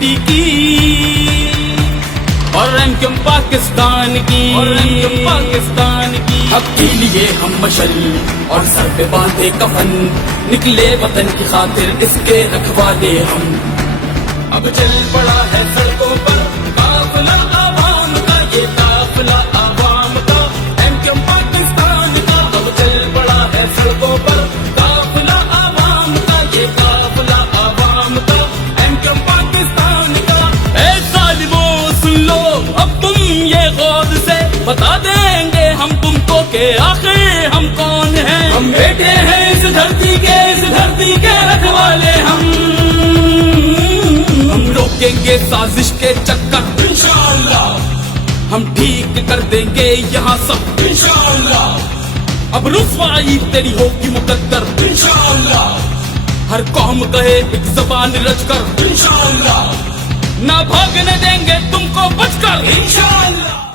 بیٹی کی اور رینکم پاکستان کی حق کے لیے ہم مشل اور سر پہ باندھے کفن نکلے وطن کی خاطر اس کے رکھوالے ہم اب چل پڑا ہے سڑکوں پر قافلہ عوام کا یہ قافلہ عوام کا رینکم پاکستان کا اب چل پڑا ہے سڑکوں پر قافلہ عوام کا یہ قافلہ عوام کا رینکم پاکستان کا اے ظالموں سن لو اب تم یہ غور سے بتا دیں گے ہم تم کو کہ آخر ہم کون ہیں ہم بیٹے ہیں اس دھرتی کے رکھوالے ہم روکیں گے سازش کے چکر انشاءاللہ ہم ٹھیک کر دیں گے یہاں سب انشاءاللہ اب رسوائی تیری ہوگی مقدر انشاءاللہ ہر قوم کہے ایک زبان رچ کر انشاءاللہ نہ بھاگنے دیں گے تم کو بچ کر انشاءاللہ